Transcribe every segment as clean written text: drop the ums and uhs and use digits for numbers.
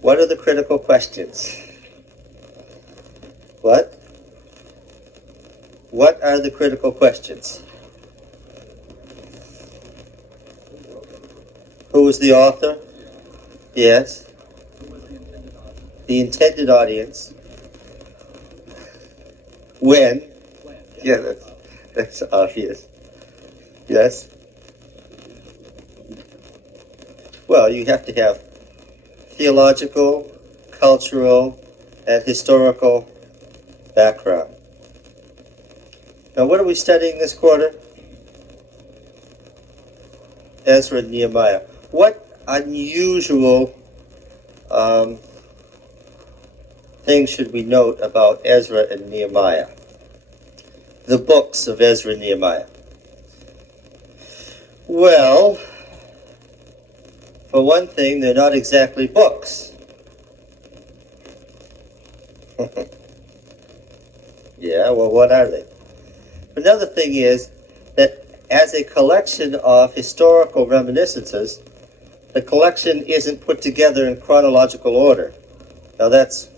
What are the critical questions? What? What are the critical questions? Who was the author? Yes. The intended audience. When? Yeah, that's obvious. Yes. Well, you have to have theological, cultural, and historical background. Now, what are we studying this quarter? Ezra and Nehemiah. What unusual things should we note about Ezra and Nehemiah? The books of Ezra and Nehemiah. Well, for one thing, they're not exactly books. Yeah, well, what are they? Another thing is that as a collection of historical reminiscences, the collection isn't put together in chronological order. Now that's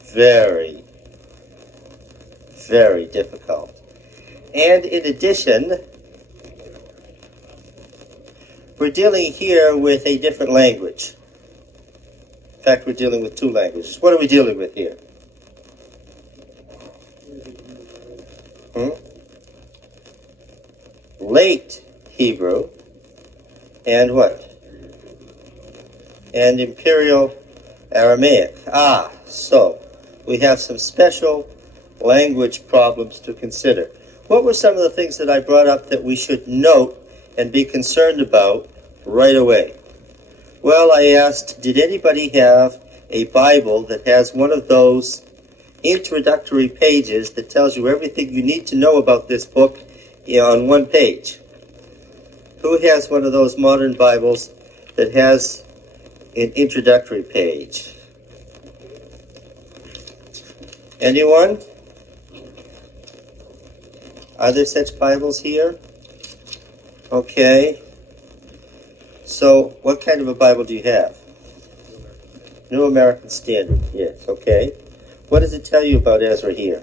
very, very difficult. And in addition, we're dealing here with a different language. In fact, we're dealing with two languages. What are we dealing with here? Late Hebrew and what? And Imperial Aramaic. So we have some special language problems to consider. What were some of the things that I brought up that we should note and be concerned about right away? Well, I asked, did anybody have a Bible that has one of those introductory pages that tells you everything you need to know about this book on one page? Who has one of those modern Bibles that has an introductory page? Anyone? Are there such Bibles here? Okay. So, what kind of a Bible do you have? New American Standard. Yes, okay. What does it tell you about Ezra here?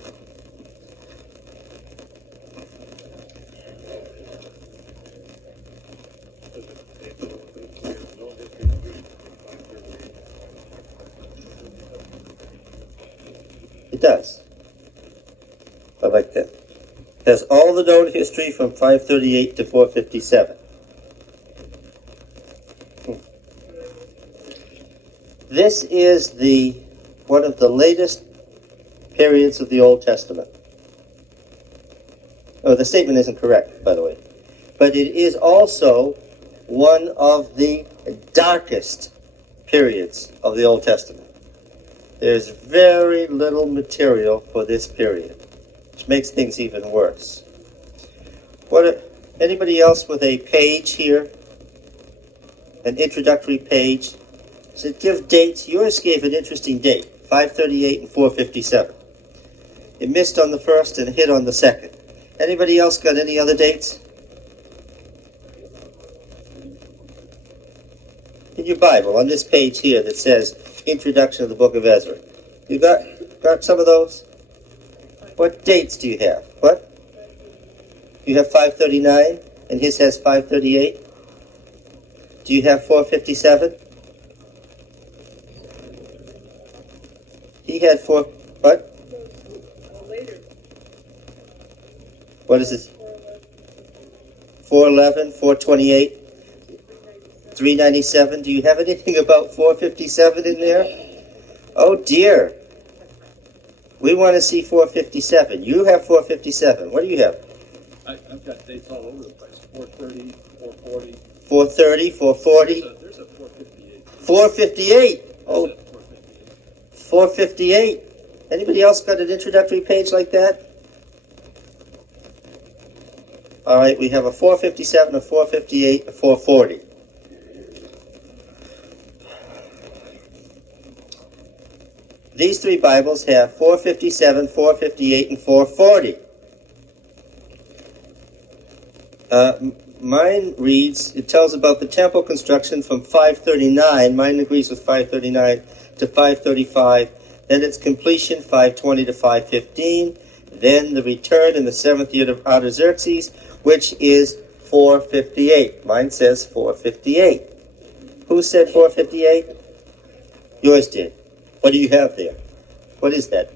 It does. I like that. It has all the known history from 538 to 457. This is one of the latest periods of the Old Testament. Oh, the statement isn't correct, by the way. But it is also one of the darkest periods of the Old Testament. There's very little material for this period, which makes things even worse. Anybody else with a page here? An introductory page? Does it give dates? Yours gave an interesting date, 538 and 457. It missed on the first and hit on the second. Anybody else got any other dates? In your Bible, on this page here that says Introduction of the Book of Ezra. You got some of those? What dates do you have? What? You have 539 and his has 538? Do you have 457? He had what? Later. What is this? 411, 428, 397. Do you have anything about 457 in there? Oh dear. We want to see 457. You have 457. What do you have? I've got dates all over the place. 430, 440. 430, 440. There's a 458. 458. Oh, 458. 458. Anybody else got an introductory page like that? All right, we have a 457, a 458, a 440. These three Bibles have 457, 458, and 440. Mine reads, it tells about the temple construction from 539, mine agrees with 539 to 535, then its completion 520 to 515, then the return in the 7th year of Artaxerxes, which is 458. Mine says 458. Who said 458? Yours did. What do you have there? What is that?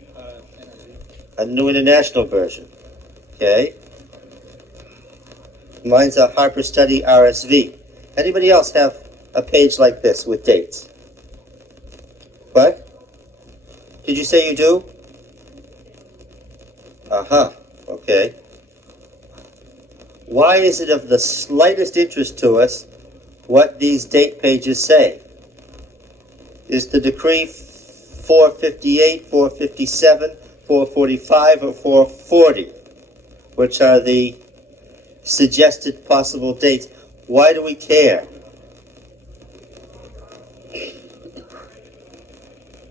A New International Version. Okay. Mine's a Harper Study RSV. Anybody else have a page like this with dates? What? Did you say you do? Uh-huh. Okay. Why is it of the slightest interest to us what these date pages say? Is the decree 458, 457, 445, or 440, which are the suggested possible dates? Why do we care?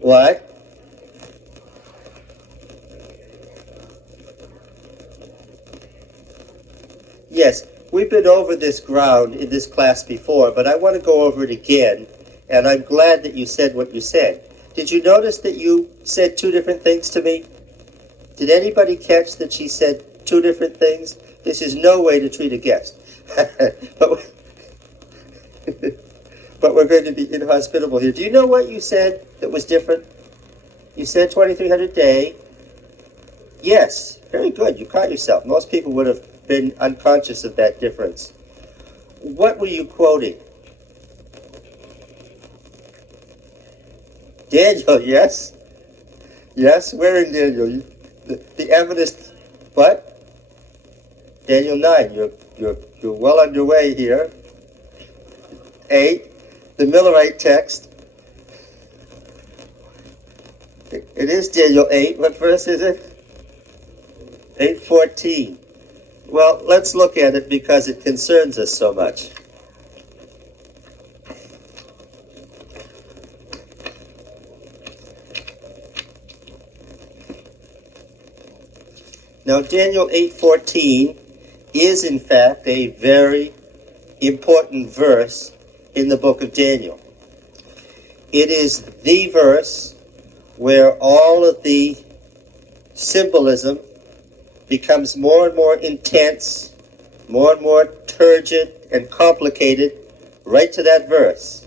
What? Yes, we've been over this ground in this class before, but I want to go over it again, and I'm glad that you said what you said. Did you notice that you said two different things to me? Did anybody catch that she said two different things? This is no way to treat a guest. but we're going to be inhospitable here. Do you know what you said that was different? You said 2300 day. Yes, very good. You caught yourself. Most people would have been unconscious of that difference. What were you quoting? Daniel, yes? Yes, where in Daniel? The evidence, what? Daniel 9, you're well underway here. 8, the Millerite text. It is Daniel 8. What verse is it? 8:14. Well, let's look at it because it concerns us so much. Now, Daniel 8:14 is, in fact, a very important verse in the book of Daniel. It is the verse where all of the symbolism becomes more and more intense, more and more turgid and complicated, right to that verse.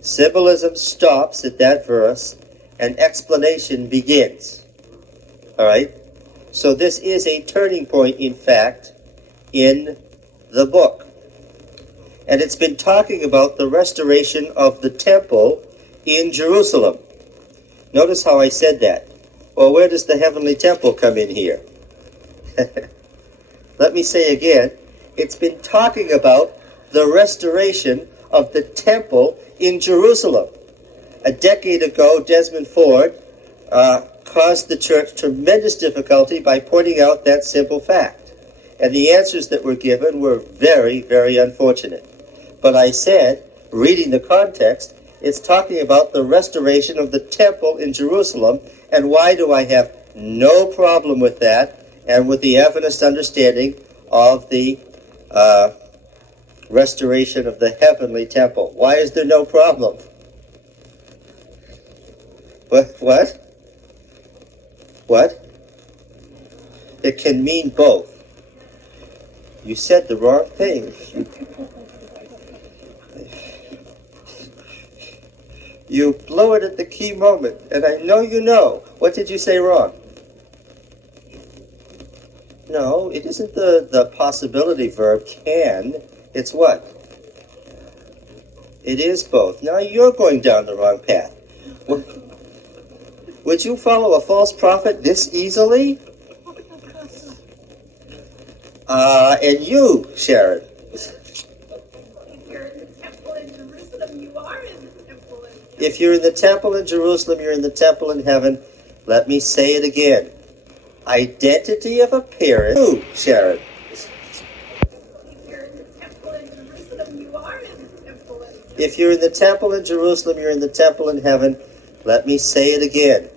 Symbolism stops at that verse, and explanation begins. All right? So this is a turning point, in fact, in the book. And it's been talking about the restoration of the temple in Jerusalem. Notice how I said that. Well, where does the heavenly temple come in here? Let me say again, it's been talking about the restoration of the temple in Jerusalem. A decade ago, Desmond Ford caused the church tremendous difficulty by pointing out that simple fact. And the answers that were given were very, very unfortunate. But I said, reading the context, it's talking about the restoration of the temple in Jerusalem. And why do I have no problem with that and with the evidence understanding of the restoration of the heavenly temple? Why is there no problem? What? What? It can mean both. You said the wrong thing. You blew it at the key moment, and I know you know. What did you say wrong? No, it isn't the possibility verb can. It's what? It is both. Now you're going down the wrong path. Would you follow a false prophet this easily? And you, Sharon. If you're in the temple in Jerusalem, you're in the temple in heaven. Let me say it again. Identity of appearance. You, Sharon. If you're in the temple in Jerusalem, you're in the temple in heaven. Let me say it again.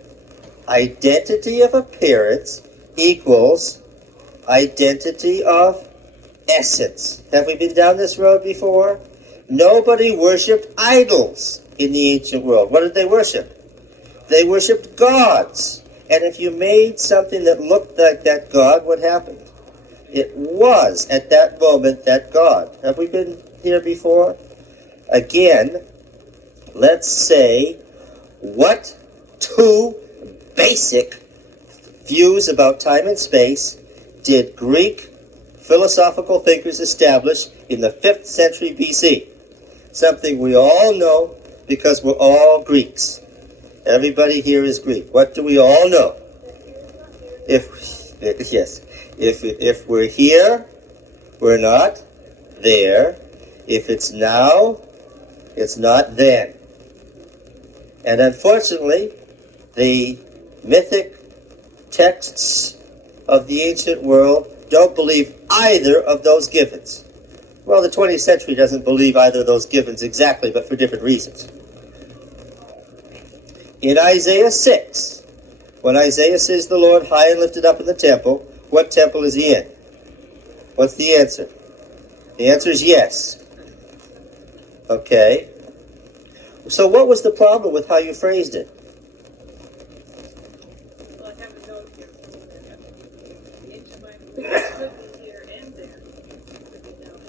Identity of appearance equals identity of essence. Have we been down this road before? Nobody worshipped idols in the ancient world. What did they worship? They worshipped gods. And if you made something that looked like that god, what happened? It was, at that moment, that god. Have we been here before? Again, let's say, what two basic views about time and space did Greek philosophical thinkers establish in the 5th century BC? Something we all know because we're all Greeks. Everybody here is Greek. What do we all know? If we're here, we're not there. If it's now, it's not then. And unfortunately, the mythic texts of the ancient world don't believe either of those givens. Well, the 20th century doesn't believe either of those givens exactly, but for different reasons. In Isaiah 6, when Isaiah sees the Lord high and lifted up in the temple, what temple is he in? What's the answer? The answer is yes. Okay. So what was the problem with how you phrased it? Well, I have a note here. The ancient mind could be here and there. Could be now and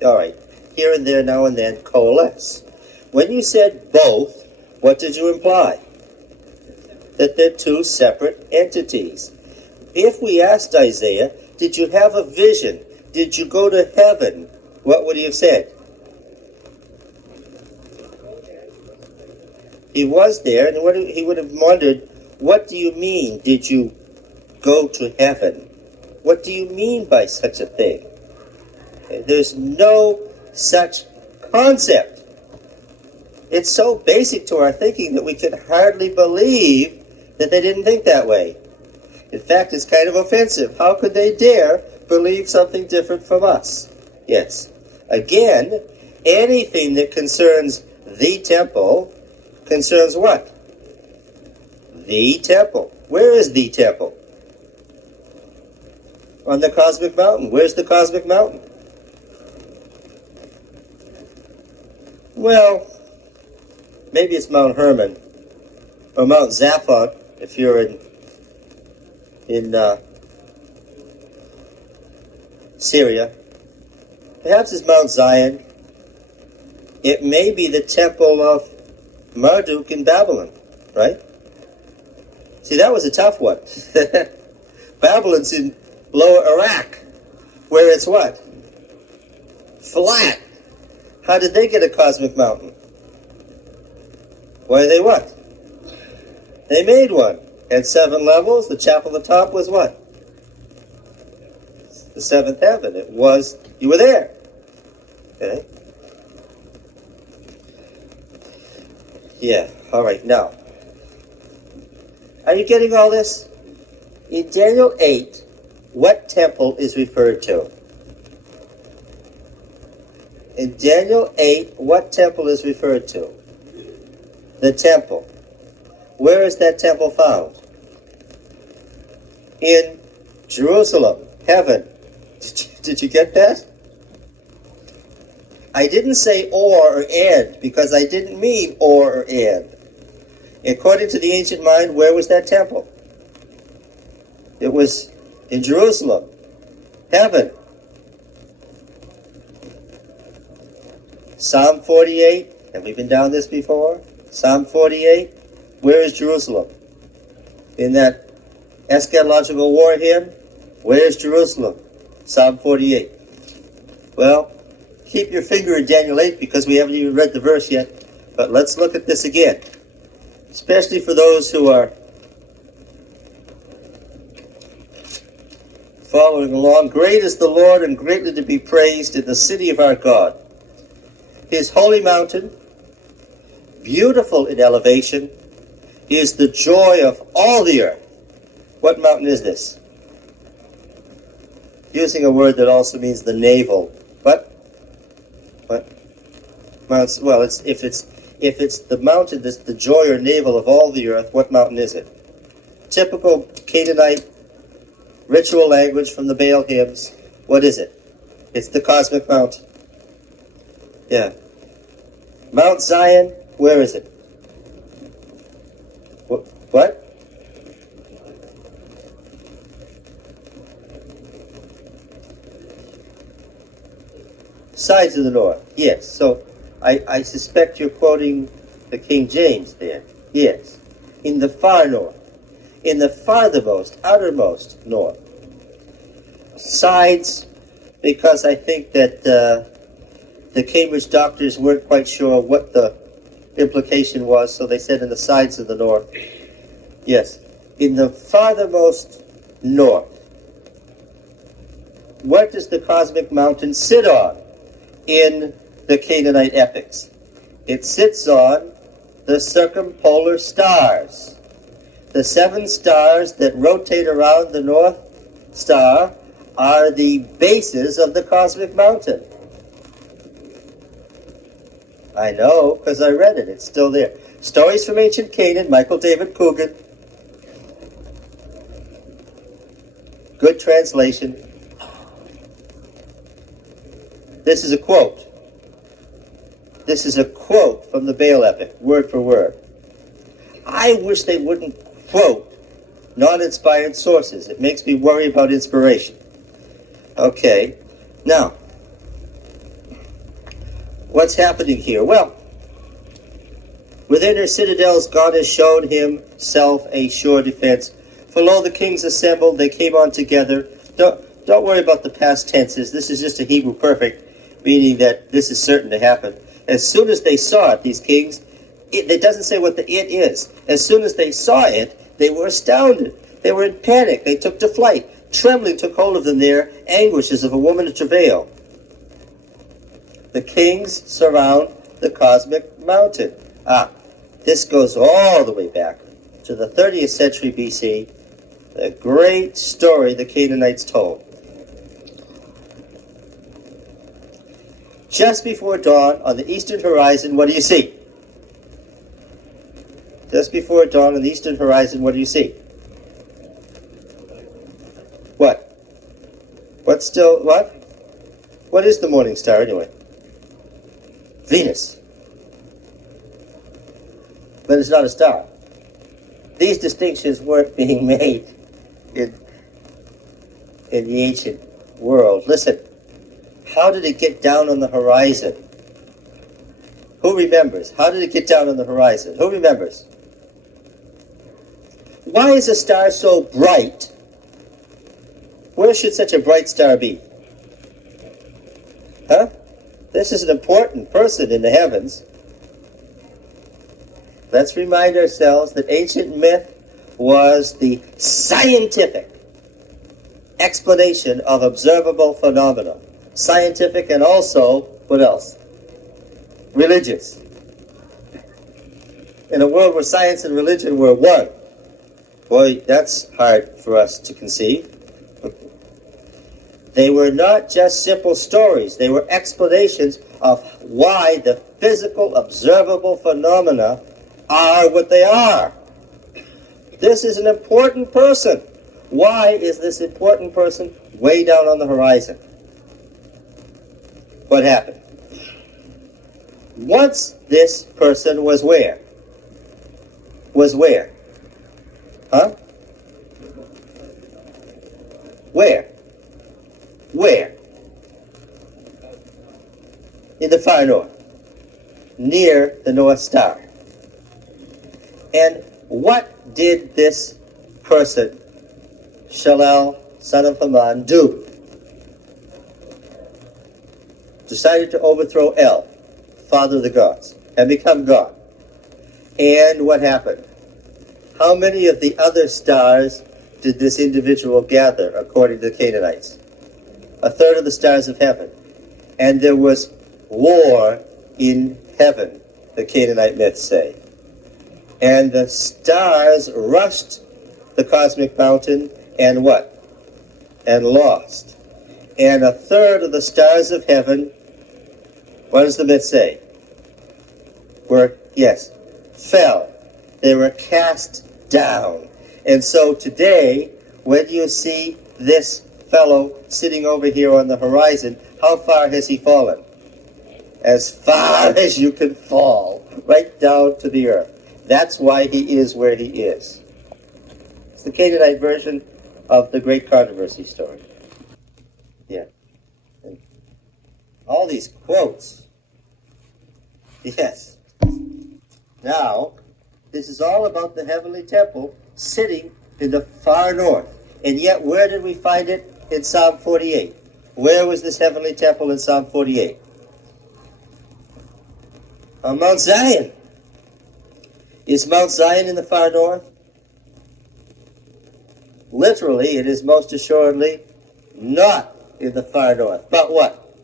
then. All right. Here and there, now and then, coalesce. When you said both, what did you imply? That they're two separate entities. If we asked Isaiah, did you have a vision? Did you go to heaven? What would he have said? He was there, and he would have wondered, what do you mean, did you go to heaven? What do you mean by such a thing? There's no such concept. It's so basic to our thinking that we can hardly believe that they didn't think that way. In fact, it's kind of offensive. How could they dare believe something different from us? Yes. Again, anything that concerns the temple concerns what? The temple. Where is the temple? On the cosmic mountain. Where's the cosmic mountain? Well, maybe it's Mount Hermon or Mount Zaphon if you're in Syria. Perhaps it's Mount Zion. It may be the temple of Marduk in Babylon, right? See, that was a tough one. Babylon's in lower Iraq, where it's what? Flat. How did they get a cosmic mountain? Why, they what? They made one. Had 7 levels. The chapel at the top was what? The 7th heaven. It was, you were there. Okay? Yeah, all right, now. Are you getting all this? In Daniel 8, what temple is referred to? In Daniel 8, what temple is referred to? The temple. Where is that temple found? In Jerusalem, heaven. Did you get that? I didn't say or and because I didn't mean or and. According to the ancient mind, where was that temple? It was in Jerusalem, heaven. Psalm 48, have we been down this before? Psalm 48, where is Jerusalem? In that eschatological war hymn, where is Jerusalem? Psalm 48. Well, keep your finger in Daniel 8 because we haven't even read the verse yet. But let's look at this again, especially for those who are following along. Great is the Lord and greatly to be praised in the city of our God. His holy mountain, beautiful in elevation, is the joy of all the earth. What mountain is this? Using a word that also means the navel. What? Mount, well, if it's the mountain that's the joy or navel of all the earth, what mountain is it? Typical Canaanite ritual language from the Baal hymns. What is it? It's the cosmic mountain. Yeah. Mount Zion, where is it? What? Sides of the north. Yes. So I suspect you're quoting the King James there. Yes. In the far north. In the farthermost, outermost north. Sides, because I think that the Cambridge doctors weren't quite sure what the implication was, so they said in the sides of the north. Yes. In the farthermost north. What does the cosmic mountain sit on in the Canaanite epics? It sits on the circumpolar stars. The 7 stars that rotate around the North Star are the bases of the cosmic mountain. I know, because I read it. It's still there. Stories from Ancient Canaan, Michael David Coogan. Good translation. This is a quote. This is a quote from the Baal epic, word for word. I wish they wouldn't quote non-inspired sources. It makes me worry about inspiration. Okay, now, what's happening here? Well, within her citadels, God has shown himself a sure defense. For lo, the kings assembled, they came on together. Don't worry about the past tenses. This is just a Hebrew perfect, meaning that this is certain to happen. As soon as they saw it, these kings, it doesn't say what the it is. As soon as they saw it, they were astounded. They were in panic. They took to flight. Trembling took hold of them there, anguish as of a woman in travail. The kings surround the cosmic mountain. This goes all the way back to the 30th century BC, the great story the Canaanites told. Just before dawn, on the eastern horizon, what do you see? Just before dawn on the eastern horizon, what do you see? What? What? What is the morning star anyway? Venus. But it's not a star. These distinctions weren't being made in the ancient world. Listen, how did it get down on the horizon? Who remembers? How did it get down on the horizon? Who remembers? Why is a star so bright? Where should such a bright star be? Huh? This is an important person in the heavens. Let's remind ourselves that ancient myth was the scientific explanation of observable phenomena. Scientific and also, what else? Religious. In a world where science and religion were one. Boy, that's hard for us to conceive. They were not just simple stories. They were explanations of why the physical, observable phenomena are what they are. This is an important person. Why is this important person way down on the horizon? What happened? Once this person was where? Was where? Huh? Where? Where? In the far north. Near the North Star. And what did this person, Shalal, son of Haman, do? Decided to overthrow El, father of the gods, and become God. And what happened? How many of the other stars did this individual gather, according to the Canaanites? 1/3 of the stars of heaven. And there was war in heaven, the Canaanite myths say. And the stars rushed the cosmic mountain and what? And lost. And 1/3 of the stars of heaven, what does the myth say? Fell. They were cast down. And so today, when you see this fellow sitting over here on the horizon, How far has he fallen? As far as you can fall, right down to the earth. That's why he is where he is. It's the Canaanite version of the great controversy story. Yeah. And all these quotes. Yes. Now, this is all about the heavenly temple sitting in the far north. And yet, where did we find it? In Psalm 48. Where was this heavenly temple in Psalm 48? On Mount Zion. Is Mount Zion in the far north? Literally, it is most assuredly not in the far north. But what?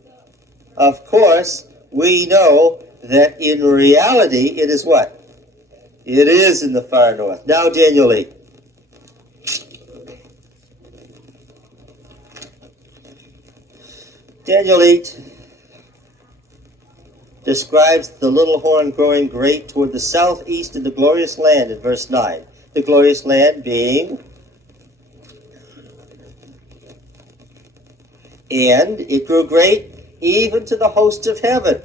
Of course, we know that in reality, it is what? It is in the far north. Now, Daniel 8. Daniel 8 describes the little horn growing great toward the southeast in the glorious land in verse 9. The glorious land being, and it grew great even to the host of heaven.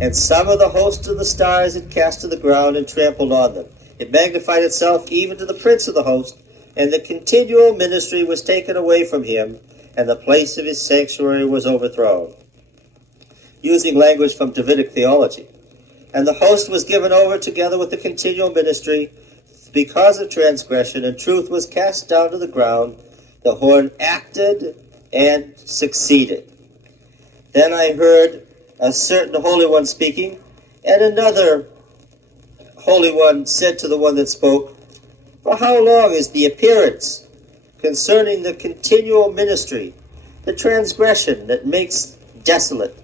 And some of the host of the stars it cast to the ground and trampled on them. It magnified itself even to the prince of the host, and the continual ministry was taken away from him, and the place of his sanctuary was overthrown. Using language from Davidic theology. And the host was given over together with the continual ministry because of transgression, and truth was cast down to the ground. The horn acted and succeeded. Then I heard a certain Holy One speaking, and another Holy One said to the one that spoke, For how long is the appearance concerning the continual ministry, the transgression that makes desolate,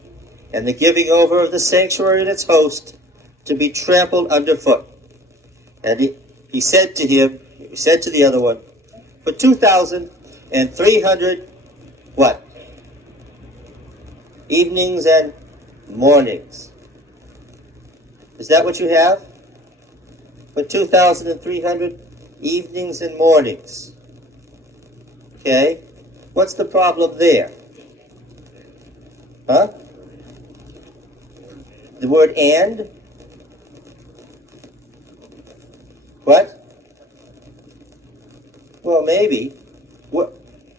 and the giving over of the sanctuary and its host to be trampled underfoot? And he said to him, he said to the other one, For 2,300 what? Evenings and mornings. Is that what you have? For 2,300 evenings and mornings. Okay? What's the problem there? Huh? The word and? What? Well, maybe. What?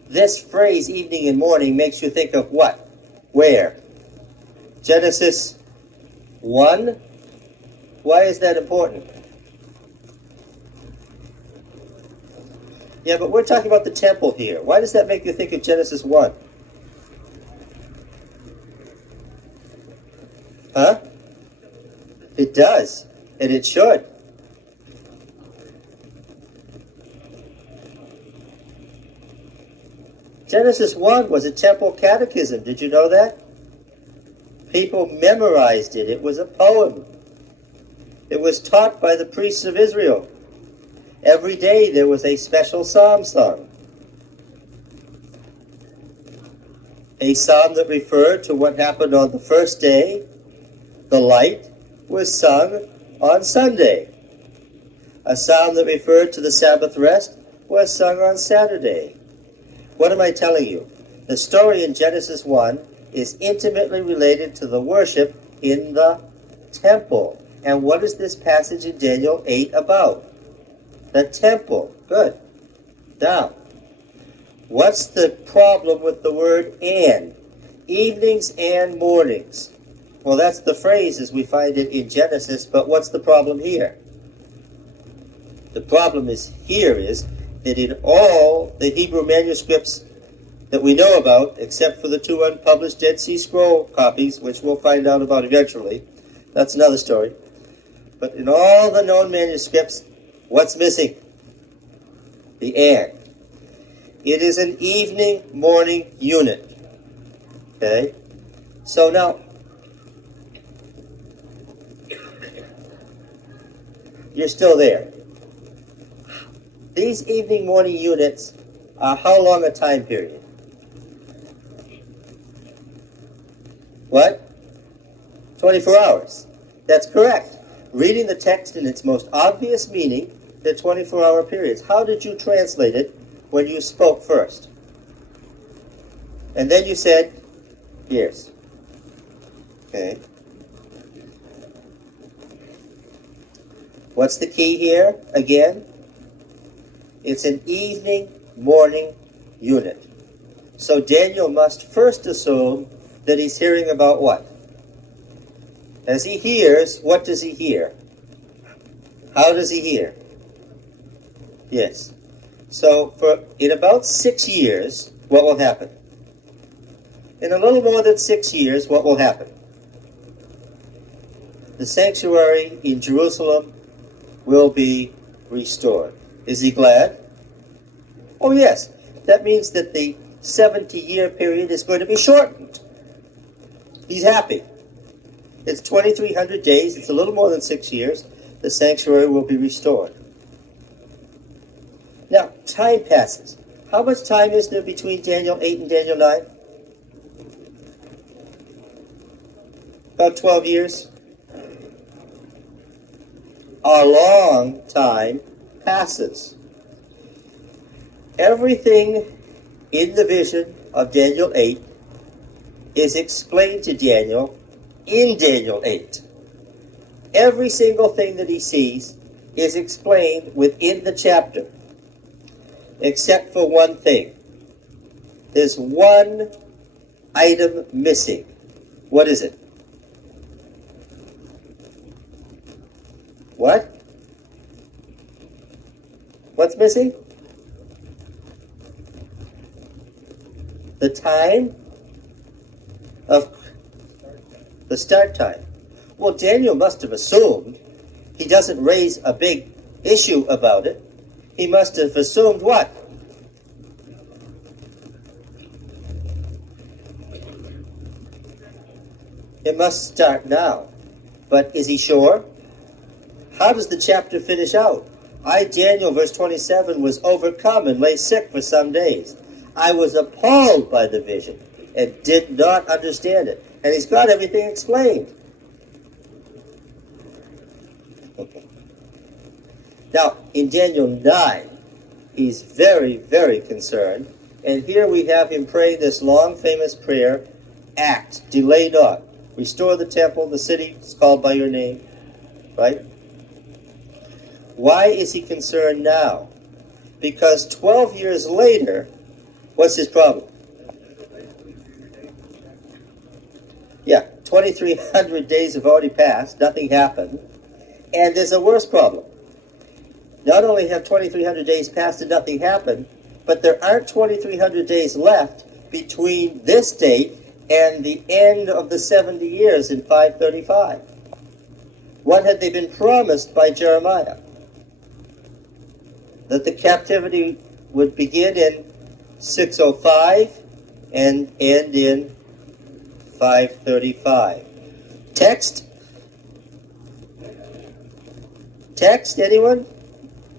This phrase, evening and morning, makes you think of what? Where? Genesis 1? Why is that important? Yeah, but we're talking about the temple here. Why does that make you think of Genesis 1? Huh? It does, and it should. Genesis 1 was a temple catechism. Did you know that? People memorized it. It was a poem. It was taught by the priests of Israel. Every day there was a special psalm sung. A psalm that referred to what happened on the first day. The light was sung on Sunday. A psalm that referred to the Sabbath rest was sung on Saturday. What am I telling you? The story in Genesis 1 is intimately related to the worship in the temple. And what is this passage in Daniel 8 about? The temple. Good. Now, what's the problem with the word and? Evenings and mornings. Well, that's the phrase as we find it in Genesis, but what's the problem here? The problem here is that in all the Hebrew manuscripts that we know about, except for the 2 unpublished Dead Sea Scroll copies, which we'll find out about eventually, that's another story. But in all the known manuscripts, what's missing? The and. It is an evening-morning unit. Okay? So now, you're still there. These evening-morning units are how long a time period? What? 24 hours. That's correct. Reading the text in its most obvious meaning, the 24-hour periods. How did you translate it when you spoke first? And then you said years. Okay. What's the key here again? It's an evening, morning unit. So Daniel must first assume that he's hearing about what? As he hears, what does he hear? How does he hear? Yes. So in about 6 years, what will happen? In a little more than 6 years, what will happen? The sanctuary in Jerusalem will be restored. Is he glad? Oh yes. That means that the 70-year period is going to be shortened. He's happy. It's 2,300 days. It's a little more than 6 years. The sanctuary will be restored. Now, time passes. How much time is there between Daniel 8 and Daniel 9? About 12 years. A long time passes. Everything in the vision of Daniel 8 is explained to Daniel in Daniel 8. Every single thing that he sees is explained within the chapter, except for one thing. There's one item missing. What is it? What? What's missing? The time of the start time. Well, Daniel must have assumed he doesn't raise a big issue about it. He must have assumed what? It must start now. But is he sure? How does the chapter finish out? I, Daniel, verse 27, was overcome and lay sick for some days. I was appalled by the vision and did not understand it. And he's got everything explained. Okay. Now, in Daniel 9, he's very, very concerned. And here we have him praying this long, famous prayer, act, delay not. Restore the temple, the city is called by your name. Right? Why is he concerned now? Because 12 years later, what's his problem? Yeah, 2,300 days have already passed, nothing happened, and there's a worse problem. Not only have 2,300 days passed and nothing happened, but there aren't 2,300 days left between this date and the end of the 70 years in 535. What had they been promised by Jeremiah? That the captivity would begin in 605 and end in 535. Text? Text, anyone?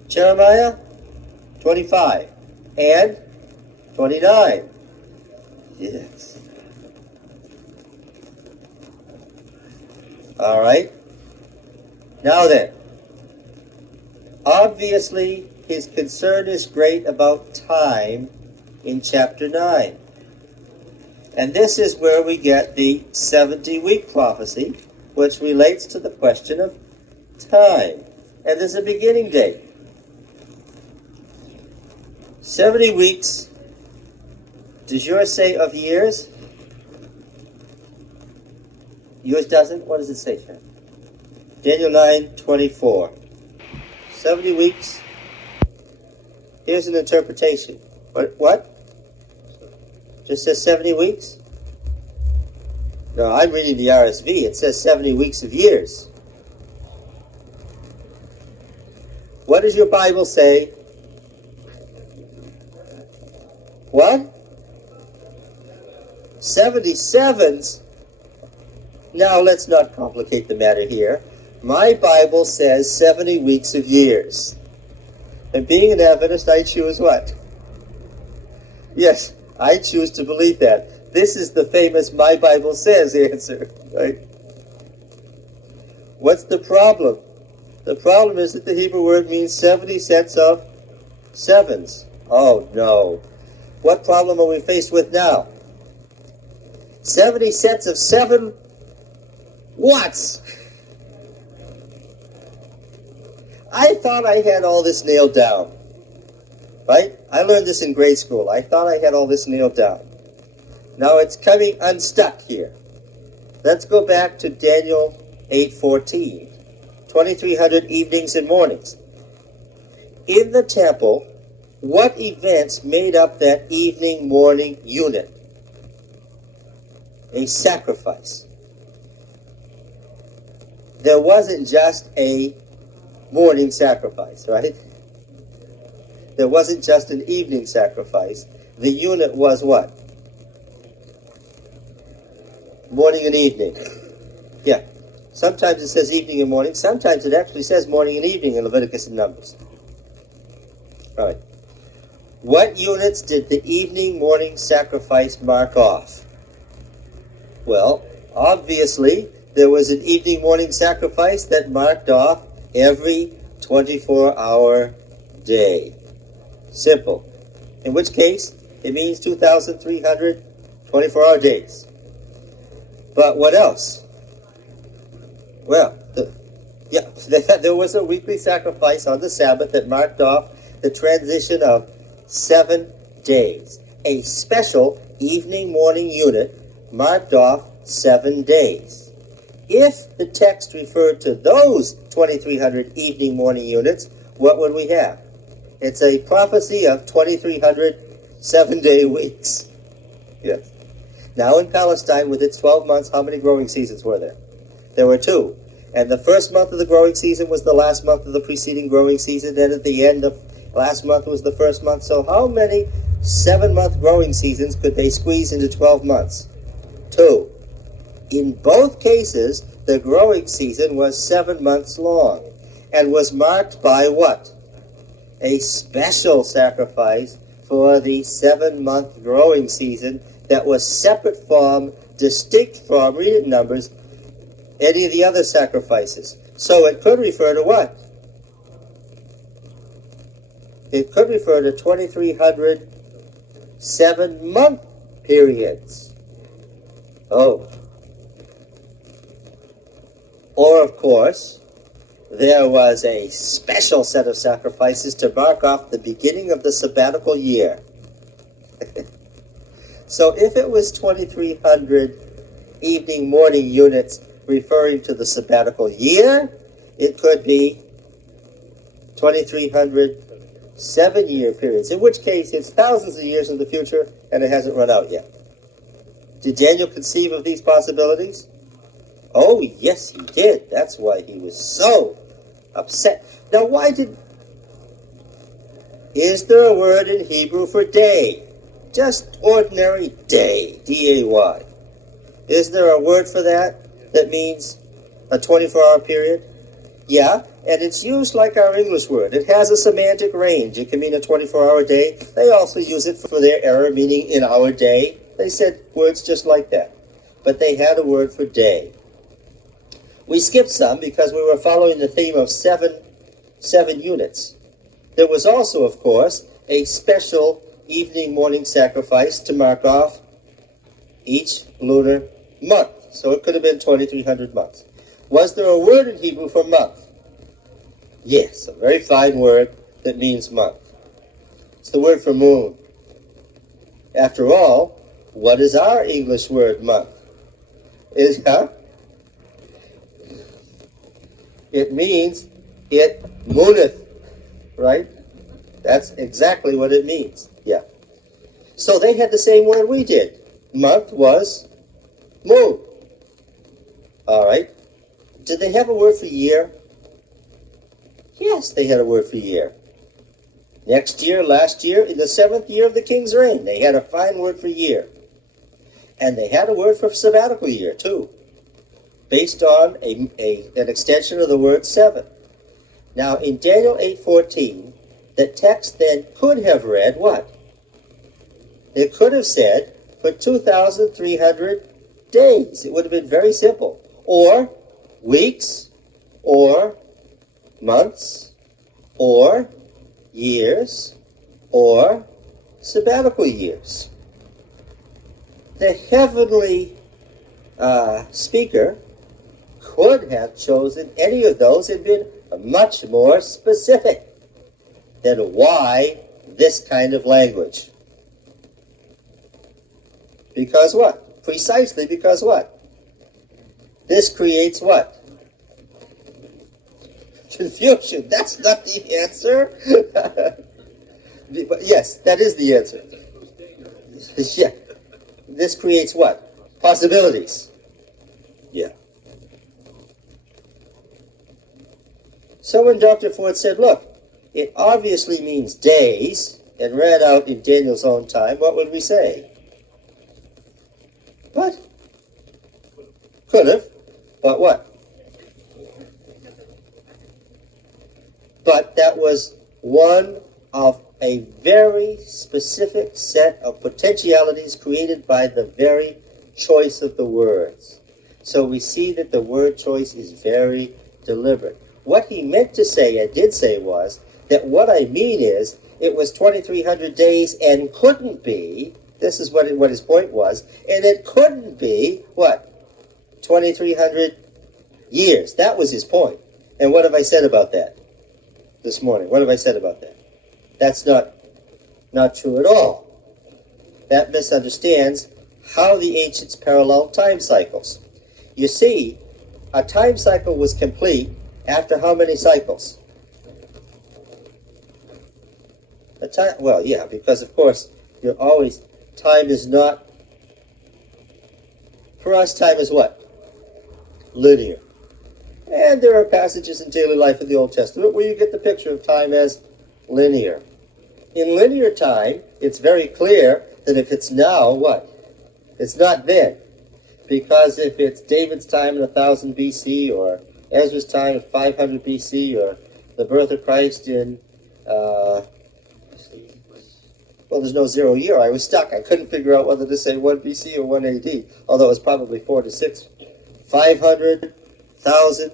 Jeremiah 25 and 29. Yes. All right. Now then, obviously his concern is great about time in chapter 9. And this is where we get the 70-week prophecy, which relates to the question of time. And there's a beginning date. 70 weeks, does yours say of years? Yours doesn't? What does it say, Sharon? Daniel 9:24. 70 weeks. Here's an interpretation. What? Just says 70 weeks? No, I'm reading the RSV. It says 70 weeks of years. What does your Bible say? What? 77s? Now, let's not complicate the matter here. My Bible says 70 weeks of years. And being an Adventist, I choose what? Yes, I choose to believe that. This is the famous My Bible Says answer, right? What's the problem? The problem is that the Hebrew word means 70 sets of sevens. Oh, no. What problem are we faced with now? 70 sets of 7 watts. I thought I had all this nailed down. Right? I learned this in grade school. I thought I had all this nailed down. Now it's coming unstuck here. Let's go back to Daniel 8:14. 2300 evenings and mornings. In the temple, what events made up that evening morning unit? A sacrifice. There wasn't just a morning sacrifice, right? There wasn't just an evening sacrifice. The unit was what? Morning and evening. Yeah. Sometimes it says evening and morning. Sometimes it actually says morning and evening in Leviticus and Numbers. All right. What units did the evening morning sacrifice mark off? Well, obviously, there was an evening morning sacrifice that marked off every 24-hour day. Simple. In which case, it means 2,300 24-hour days. But what else? Well, there was a weekly sacrifice on the Sabbath that marked off the transition of 7 days. A special evening morning unit marked off 7 days. If the text referred to those 2,300 evening morning units, what would we have? It's a prophecy of 2,300 7-day weeks. Yes. Now in Palestine, with its 12 months, how many growing seasons were there? There were 2. And the first month of the growing season was the last month of the preceding growing season. Then at the end of last month was the first month. So how many 7-month growing seasons could they squeeze into 12 months? 2. In both cases, the growing season was 7 months long and was marked by what? A special sacrifice for the 7-month growing season that was separate from, distinct from, read it in Numbers, any of the other sacrifices. So it could refer to what? It could refer to 2,300 7-month periods. Oh. Or, of course, there was a special set of sacrifices to mark off the beginning of the sabbatical year. So if it was 2,300 evening morning units referring to the sabbatical year, it could be 2,300 7-year periods, in which case it's thousands of years in the future and it hasn't run out yet. Did Daniel conceive of these possibilities? Oh, yes, he did. That's why he was so upset. Now, is there a word in Hebrew for day? Just ordinary day, D-A-Y. Is there a word for that means a 24-hour period? Yeah, and it's used like our English word. It has a semantic range. It can mean a 24-hour day. They also use it for their era, meaning in our day. They said words just like that. But they had a word for day. We skipped some because we were following the theme of seven units. There was also, of course, a special evening morning sacrifice to mark off each lunar month. So it could have been 2,300 months. Was there a word in Hebrew for month? Yes, a very fine word that means month. It's the word for moon. After all, what is our English word month? It means it mooneth, right? That's exactly what it means. Yeah. So they had the same word we did. Month was moon. All right. Did they have a word for year? Yes, they had a word for year. Last year, in the 7th year of the king's reign, they had a fine word for year. And they had a word for sabbatical year, too, based on an extension of the word 7. Now, in Daniel 8:14, the text then could have read what? It could have said, for 2,300 days. It would have been very simple. Or weeks, or months, or years, or sabbatical years. The heavenly speaker could have chosen any of those and been much more specific. Then why this kind of language? Because what? Precisely because what? This creates what? Confusion. That's not the answer. Yes, that is the answer. Yeah. This creates what? Possibilities. Yeah. So when Dr. Ford said, look, it obviously means days, and ran out in Daniel's own time, what would we say? What? Could have. But what? But that was one of a very specific set of potentialities created by the very choice of the words. So we see that the word choice is very deliberate. What he meant to say and did say was that what I mean is it was 2,300 days and couldn't be, this is what his point was, and it couldn't be, what? 2,300 years. That was his point. And what have I said about that this morning? What have I said about that? That's not true at all. That misunderstands how the ancients paralleled time cycles. You see, a time cycle was complete after how many cycles? Well, yeah, because of course, time is not, for us, time is what? Linear. And there are passages in daily life in the Old Testament where you get the picture of time as linear. In linear time, it's very clear that if it's now, what? It's not then. Because if it's David's time in 1000 BC, or Ezra's time in 500 BC, or the birth of Christ in, well, there's no 0 year. I was stuck. I couldn't figure out whether to say 1 BC or 1 AD, although it was probably 4 to 6. 500, 1000.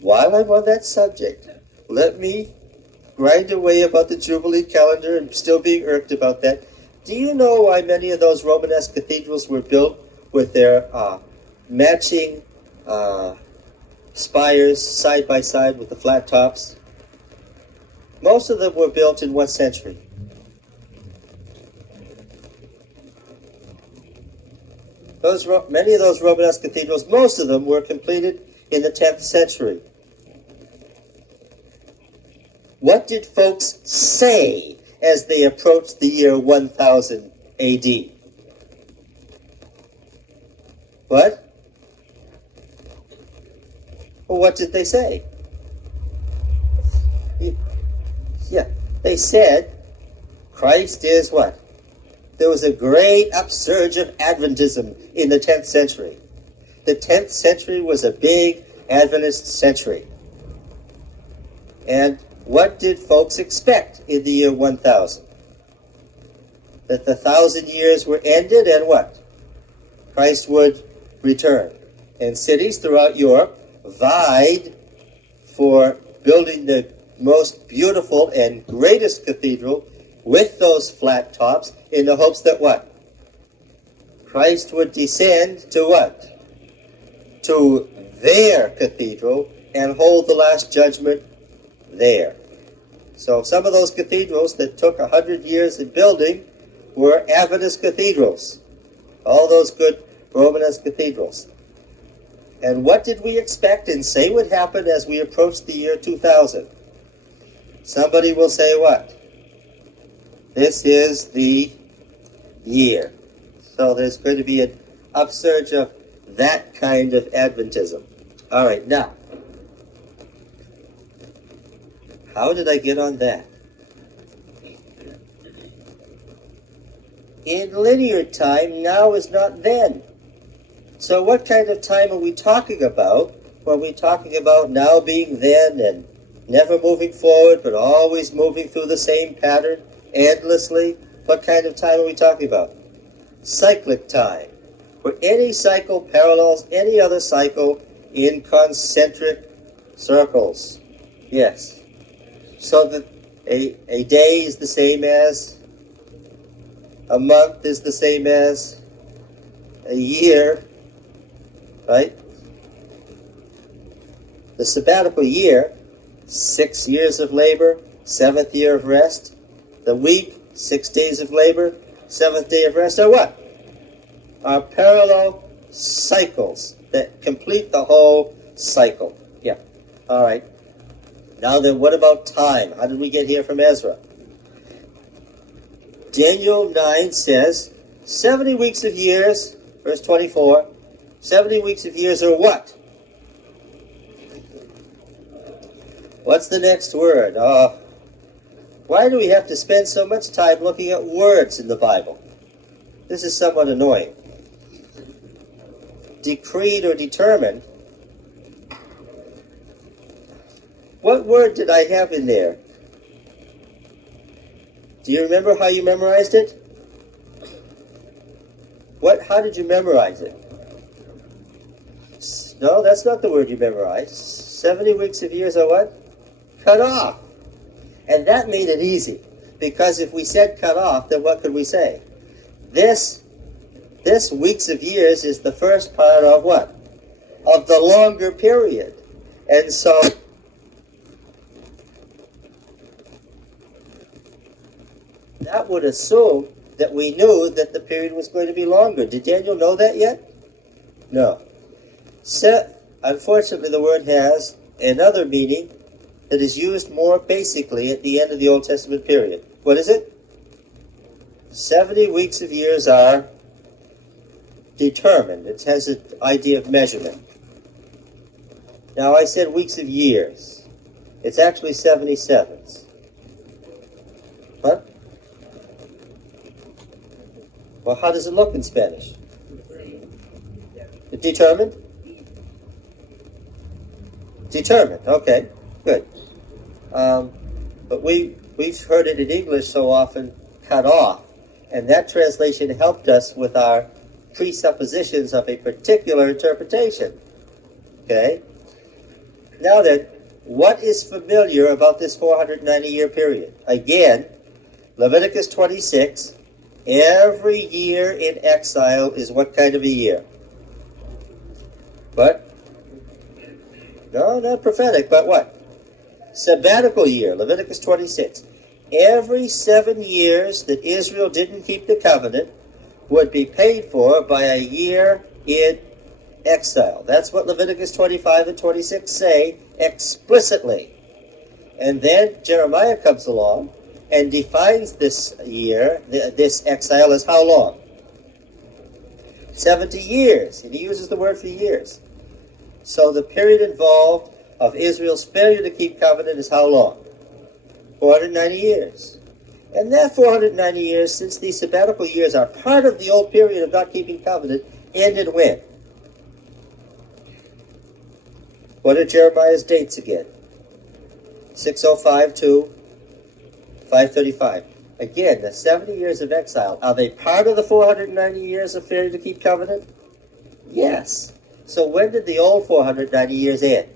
While I'm on that subject, let me grind away about the Jubilee calendar and still being irked about that. Do you know why many of those Romanesque cathedrals were built with their matching spires side by side with the flat tops? Most of them were built in what century? Many of those Romanesque cathedrals, most of them were completed in the 10th century. What did folks say as they approached the year 1000 AD? What? Well, what did they say? Yeah, they said Christ is what? There was a great upsurge of Adventism in the 10th century. The 10th century was a big Adventist century. And what did folks expect in the year 1000? That the 1,000 years were ended and what? Christ would return. And cities throughout Europe vied for building the most beautiful and greatest cathedral with those flat tops in the hopes that what? Christ would descend to what? To their cathedral and hold the last judgment there. So some of those cathedrals that took 100 years in building were Adventist cathedrals. All those good Romanesque cathedrals. And what did we expect and say would happen as we approached the year 2000? Somebody will say what? This is the year. So there's going to be an upsurge of that kind of Adventism. All right, now, how did I get on that? In linear time, now is not then. So what kind of time are we talking about when we're talking about now being then and never moving forward but always moving through the same pattern endlessly? What kind of time are we talking about? Cyclic time, where any cycle parallels any other cycle in concentric circles. Yes. So that a day is the same as, a month is the same as, a year, right? The sabbatical year, 6 years of labor, 7th year of rest. The week, 6 days of labor, 7th day of rest, are what? Are parallel cycles that complete the whole cycle. Yeah. All right. Now then, what about time? How did we get here from Ezra? Daniel 9 says, 70 weeks of years, verse 24, 70 weeks of years are what? What's the next word? Why do we have to spend so much time looking at words in the Bible? This is somewhat annoying. Decreed or determined. What word did I have in there? Do you remember how you memorized it? How did you memorize it? No, that's not the word you memorized. 70 weeks of years are what? Cut off. And that made it easy. Because if we said cut off, then what could we say? This weeks of years is the first part of what? Of the longer period. And so that would assume that we knew that the period was going to be longer. Did Daniel know that yet? No. Unfortunately, the word has another meaning that is used more basically at the end of the Old Testament period. What is it? 70 weeks of years are determined. It has an idea of measurement. Now, I said weeks of years. It's actually 77s. What? Well, how does it look in Spanish? Determined? Determined, okay, good. But we've heard it in English so often, cut off. And that translation helped us with our presuppositions of a particular interpretation. Okay? Now then, what is familiar about this 490-year period? Again, Leviticus 26, every year in exile is what kind of a year? What? No, not prophetic, but what? Sabbatical year, Leviticus 26. Every 7 years that Israel didn't keep the covenant would be paid for by a year in exile. That's what Leviticus 25 and 26 say explicitly. And then Jeremiah comes along and defines this year, this exile, as how long? 70 years. And he uses the word for years. So the period involved of Israel's failure to keep covenant is how long? 490 years. And that 490 years, since these sabbatical years are part of the old period of not keeping covenant, ended when? What are Jeremiah's dates again? 605 to 535. Again, the 70 years of exile, are they part of the 490 years of failure to keep covenant? Yes. So when did the old 490 years end?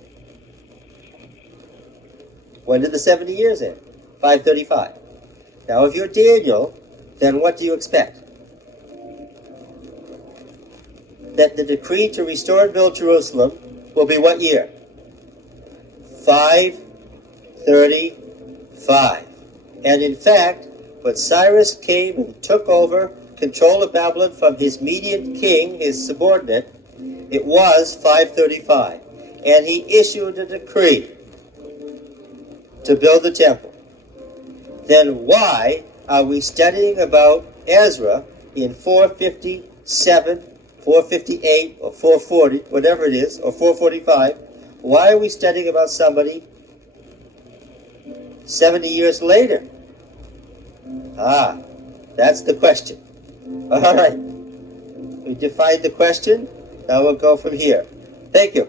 When did the 70 years end? 535. Now, if you're Daniel, then what do you expect? That the decree to restore and build Jerusalem will be what year? 535. And in fact, when Cyrus came and took over control of Babylon from his Median king, his subordinate, it was 535. And he issued a decree to build the temple. Then why are we studying about Ezra in 457, 458, or 440, whatever it is, or 445? Why are we studying about somebody 70 years later? That's the question. All right. We defined the question. Now we'll go from here. Thank you.